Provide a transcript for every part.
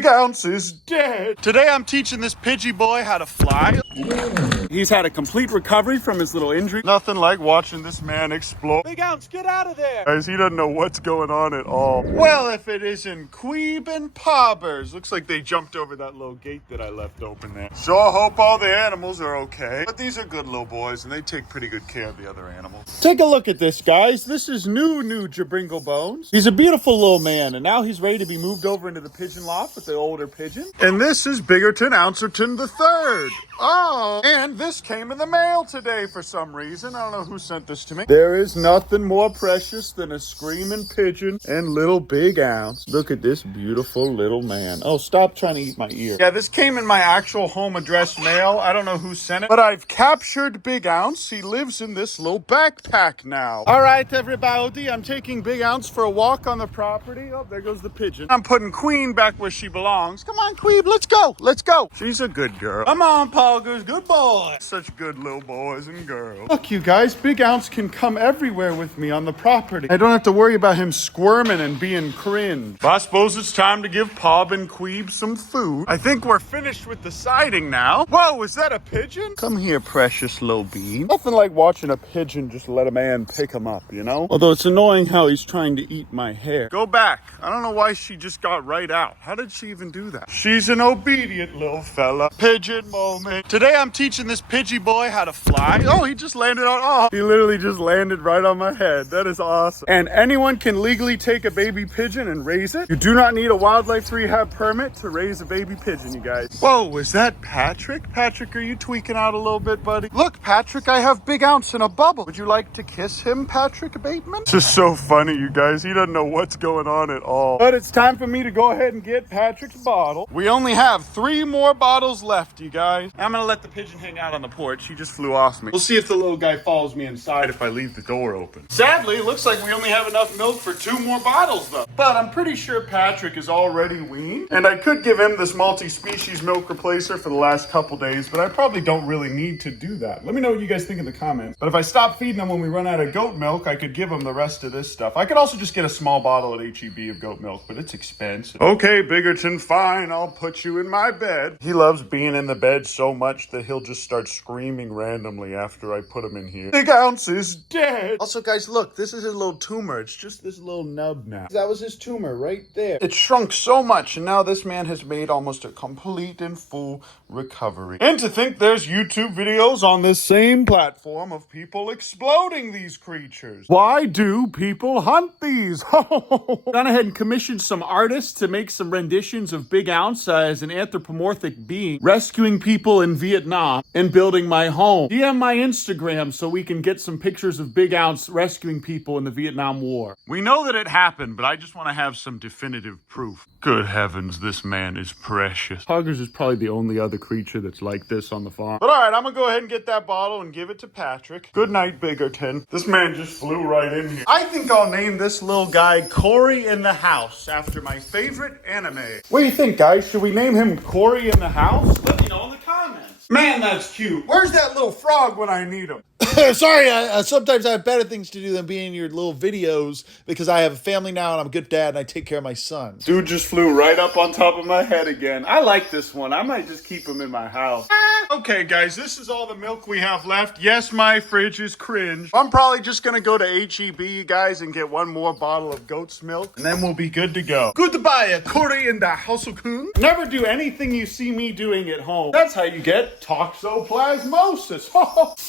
Big Ounce is dead. Today I'm teaching this Pidgey boy how to fly. He's had a complete recovery from his little injury. Nothing like watching this man explode. Big Ounce, get out of there. Guys, he doesn't know what's going on at all. Well, if it isn't Queeb and Pobbers. Looks like they jumped over that little gate that I left open there. So I hope all the animals are okay. But these are good little boys, and they take pretty good care of the other animals. Take a look at this, guys. This is new Jabringle Bones. He's a beautiful little man, and now he's ready to be moved over into the pigeon loft with the older pigeon. And this is Biggerton Ouncerton III. Oh, and this came in the mail today for some reason. I don't know who sent this to me. There is nothing more precious than a screaming pigeon and little Big Ounce. Look at this beautiful little man. Oh, stop trying to eat my ear. Yeah, this came in my actual home address mail. I don't know who sent it, but I've captured Big Ounce. He lives in this little backpack now. All right, everybody, I'm taking Big Ounce for a walk on the property. Oh, there goes the pigeon. I'm putting Queen back where she belongs. Come on, Queen, let's go. Let's go. She's a good girl. Come on, Poggers, good boy. Such good little boys and girls. Look, you guys, Big Ounce can come everywhere with me on the property. I don't have to worry about him squirming and being cringe. But I suppose it's time to give Pob and Queeb some food. I think we're finished with the siding now. Whoa, is that a pigeon? Come here, precious little bean. Nothing like watching a pigeon just let a man pick him up, you know? Although it's annoying how he's trying to eat my hair. Go back. I don't know why she just got right out. How did she even do that? She's an obedient little fella. Pigeon moment. Today I'm teaching this Pidgey boy how to fly. Oh, he just landed on, oh, he literally just landed right on my head. That is awesome. And anyone can legally take a baby pigeon and raise it. You do not need a wildlife rehab permit to raise a baby pigeon, you guys. Whoa, was that Patrick? Patrick, are you tweaking out a little bit, buddy? Look, Patrick, I have Big Ounce in a bubble. Would you like to kiss him, Patrick Bateman? This is so funny, you guys. He doesn't know what's going on at all. But it's time for me to go ahead and get Patrick's bottle. We only have 3 more bottles left, you guys. I'm gonna let the pigeon hang out on the porch. He just flew off me. We'll see if the little guy follows me inside if I leave the door open. Sadly, it looks like we only have enough milk for 2 more bottles, though. But I'm pretty sure Patrick is already weaned, and I could give him this multi-species milk replacer for the last couple days, but I probably don't really need to do that. Let me know what you guys think in the comments. But if I stop feeding him when we run out of goat milk, I could give him the rest of this stuff. I could also just get a small bottle at H-E-B of goat milk, but it's expensive. Okay, Biggerton, fine. I'll put you in my bed. He loves being in the bed so much that he'll just start screaming randomly after I put him in here. Big Ounce is dead. Also, guys, look, this is his little tumor. It's just this little nub now. That was his tumor right there. It shrunk so much, and now this man has made almost a complete and full recovery. And to think there's YouTube videos on this same platform of people exploding these creatures. Why do people hunt these? Gone ahead and commissioned some artists to make some renditions of Big Ounce as an anthropomorphic being, rescuing people in Vietnam and building my home. DM my Instagram so we can get some pictures of Big Ounce rescuing people in the Vietnam War. We know that it happened, but I just want to have some definitive proof. Good heavens, this man is precious. Poggers is probably the only other creature that's like this on the farm. But all right, I'm gonna go ahead and get that bottle and give it to Patrick. Good night, Biggerton. This man just flew right in here. I think I'll name this little guy Cory in the House after my favorite anime. What do you think, guys? Should we name him Cory in the House? Let me know in the comments. Man, that's cute. Where's that little frog when I need him? Sorry, sometimes I have better things to do than be in your little videos because I have a family now and I'm a good dad and I take care of my sons. Dude just flew right up on top of my head again. I like this one. I might just keep him in my house. Okay, guys, this is all the milk we have left. Yes, my fridge is cringe. I'm probably just gonna go to H-E-B, guys, and get 1 more bottle of goat's milk, and then we'll be good to go. Goodbye, Cory in the House-o-kun. Never do anything you see me doing at home. That's how you get toxoplasmosis.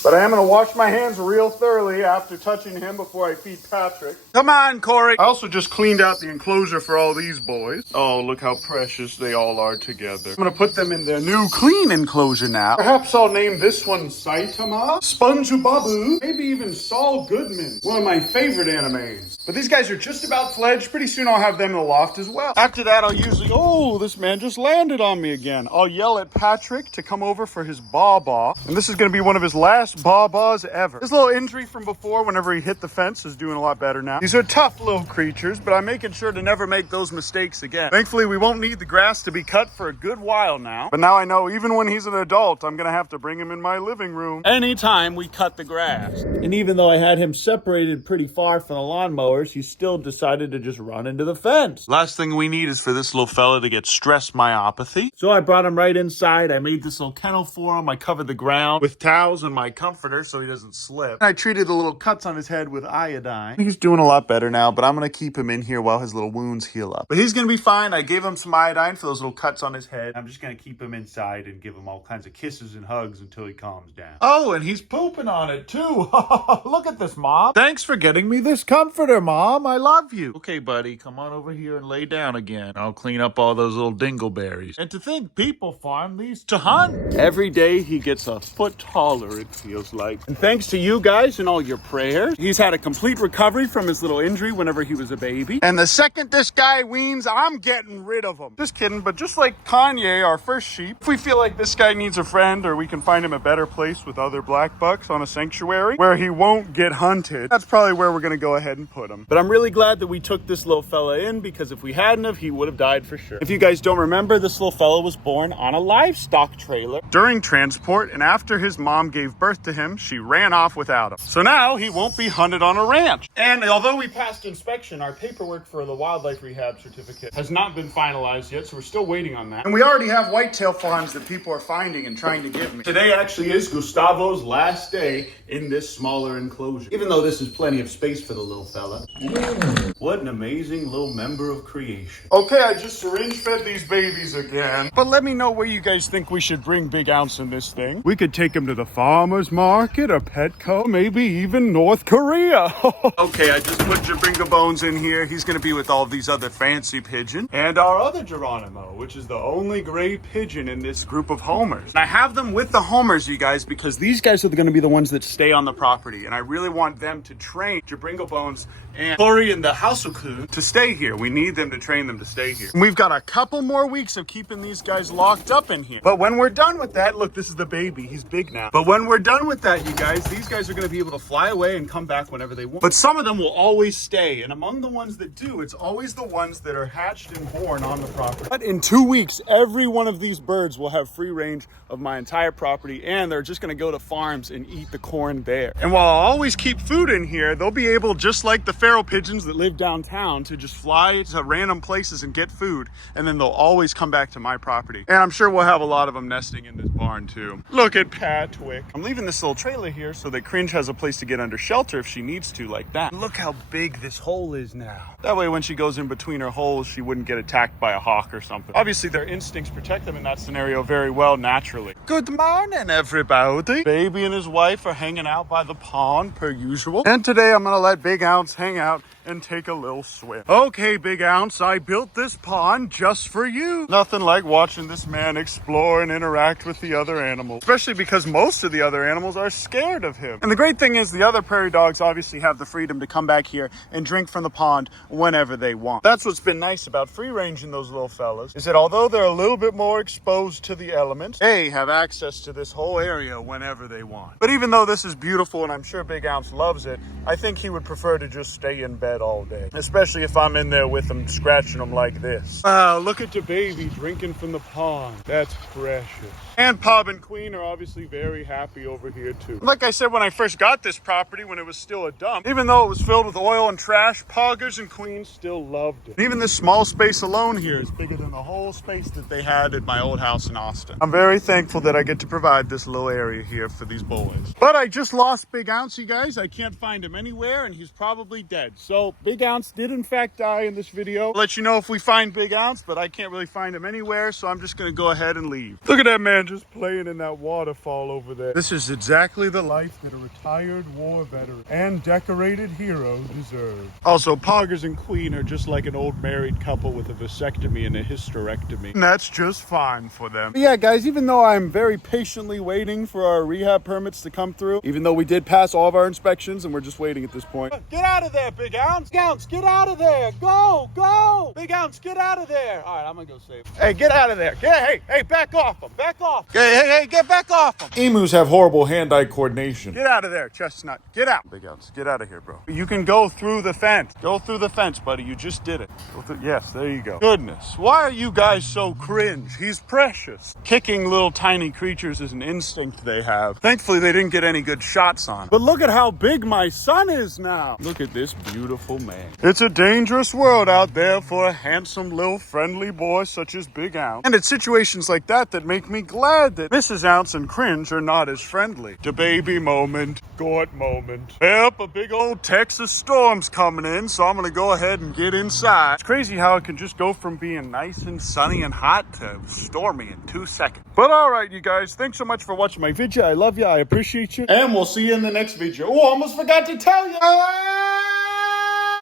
But I am gonna wash my hands real thoroughly after touching him before I feed Patrick. Come on, Cory. I also just cleaned out the enclosure for all these boys. Oh, look how precious they all are together. I'm gonna put them in their new clean enclosure now. Perhaps I'll name this one Saitama, SpongeBob, maybe even Saul Goodman, one of my favorite animes. But these guys are just about fledged. Pretty soon I'll have them in the loft as well. After that, I'll usually, oh, this man just landed on me again. I'll yell at Patrick to come over for his ba-ba. And this is gonna be one of his last ba-bas ever. His little injury from before, whenever he hit the fence, is doing a lot better now. These are tough little creatures, but I'm making sure to never make those mistakes again. Thankfully, we won't need the grass to be cut for a good while now. But now I know even when he's an adult, I'm gonna have to bring him in my living room anytime we cut the grass. And even though I had him separated pretty far from the lawnmowers, he still decided to just run into the fence. Last thing we need is for this little fella to get stress myopathy. So I brought him right inside. I made this little kennel for him. I covered the ground With towels and my comforter so he doesn't slip. I treated the little cuts on his head with iodine. He's doing a lot better now, but I'm gonna keep him in here while his little wounds heal up. But he's gonna be fine. I gave him some iodine for those little cuts on his head. I'm just gonna keep him inside and give him all kinds of kisses and hugs until he calms down. Oh, and he's pooping on it too. Look at this, Mom. Thanks for getting me this comforter, Mom. I love you. Okay, buddy, come on over here and lay down again. I'll clean up all those little dingleberries. And to think people farm these to hunt. Every day he gets a foot taller, it feels like. And thanks to you guys and all your prayers, he's had a complete recovery from his little injury whenever he was a baby. And the second this guy weans, I'm getting rid of him. Just kidding, but just like Kanye, our first sheep, if we feel like this guy needs a friend or we can find him a better place with other black bucks on a sanctuary where he won't get hunted, that's probably where we're gonna go ahead and put him. But I'm really glad that we took this little fella in, because if we hadn't have, he would have died for sure. If you guys don't remember, this little fella was born on a livestock trailer during transport, and after his mom gave birth to him, she ran off without him. So now he won't be hunted on a ranch. And although we passed inspection, our paperwork for the wildlife rehab certificate has not been finalized yet, so we're still waiting on that. And we already have whitetail farms that people are finding and trying to give me. Today actually is Gustavo's last day in this smaller enclosure, even though this is plenty of space for the little fella. What an amazing little member of creation. Okay, I just syringe fed these babies again. But let me know where you guys think we should bring Big Ounce in this thing. We could take him to the farmer's market or Petco, maybe even North Korea. Okay, I just put Jabringa Bones in here. He's gonna be with all these other fancy pigeons. And our other Geronimo, which is the only gray pigeon in this group of homers. And I have them with the homers, you guys, because these guys are gonna be the ones that stay on the property. And I really want them to train Jabringa Bones and Tori and the Hausukun to stay here. We need them to train them to stay here. And we've got a couple more weeks of keeping these guys locked up in here. But when we're done with that, look, this is the baby. He's big now. But when we're done with that, you guys, these guys are going to be able to fly away and come back whenever they want. But some of them will always stay. And among the ones that do, it's always the ones that are hatched and born on the property. But in 2 weeks, every one of these birds will have free range of my entire property, and they're just going to go to farms and eat the corn there. And while I'll always keep food in here, they'll be able, just like the feral pigeons that live downtown, to just fly to random places and get food, and then they'll always come back to my property. And I'm sure we'll have a lot of them nesting in this barn too. Look at Patwick. I'm leaving this little trailer here so that Cringe has a place to get under shelter if she needs to, like that. Look how big this hole is now. That way when she goes in between her holes, she wouldn't get attacked by a hawk or something. Obviously their instincts protect them in that scenario very well naturally. Good morning, everybody. Baby and his wife are hanging out by the pond per usual. And today I'm gonna let Big Ounce hang out and take a little swim. Okay, Big Ounce, I built this pond just for you. Nothing like watching this man explore and interact with the other animals, especially because most of the other animals are scared of him. And the great thing is the other prairie dogs obviously have the freedom to come back here and drink from the pond whenever they want. That's what's been nice about free ranging those little fellas, is that although they're a little bit more exposed to the elements, they have access to this whole area whenever they want. But even though this is beautiful and I'm sure Big Ounce loves it, I think he would prefer to just stay in bed all day, especially if I'm in there with him scratching him like this. Wow, look at the baby drinking from the pond. That's precious. And Pop and Queen are obviously very happy over here too. Like I said, when I first got this property, when it was still a dump, even though it was filled with oil and trash, Poggers and Queen still loved it. And even this small space alone here is bigger than the whole space that they had at my old house in Austin. I'm very thankful that I get to provide this little area here for these boys. But I just lost Big Ounce, you guys. I can't find him anywhere, and he's probably dead. So Big Ounce did in fact die in this video. I'll let you know if we find Big Ounce, but I can't really find him anywhere, so I'm just gonna go ahead and leave. Look at that man just playing in that waterfall over there. This is exactly the life that a retired war veteran and decorated hero deserves. Also, Poggers and Queen are just like an old married couple with a vasectomy and a hysterectomy. And that's just fine for them. But yeah, guys, even though I'm very patiently waiting for our rehab permits to come through, even though we did pass all of our inspections and we're just waiting at this point. Get out of there, Big Al! Ounce, get out of there. Go. Big Ounce, get out of there. All right, I'm gonna go save him. Hey, get out of there. Hey, back off him. Back off. Hey, get back off him. Emus have horrible hand-eye coordination. Get out of there, Chestnut. Get out. Big Ounce, get out of here, bro. You can go through the fence. Go through the fence, buddy. You just did it. Yes, there you go. Goodness, why are you guys so cringe? He's precious. Kicking little tiny creatures is an instinct they have. Thankfully, they didn't get any good shots on him. But look at how big my son is now. Look at this beautiful man. It's a dangerous world out there for a handsome little friendly boy such as Big Ounce. And it's situations like that that make me glad that Mrs. Ounce and Cringe are not as friendly. The baby moment, Gort moment. Yep, a big old Texas storm's coming in, so I'm gonna go ahead and get inside. It's crazy how it can just go from being nice and sunny and hot to stormy in 2 seconds. But all right, you guys, thanks so much for watching my video. I love you, I appreciate you, and we'll see you in the next video. Oh, I almost forgot to tell you.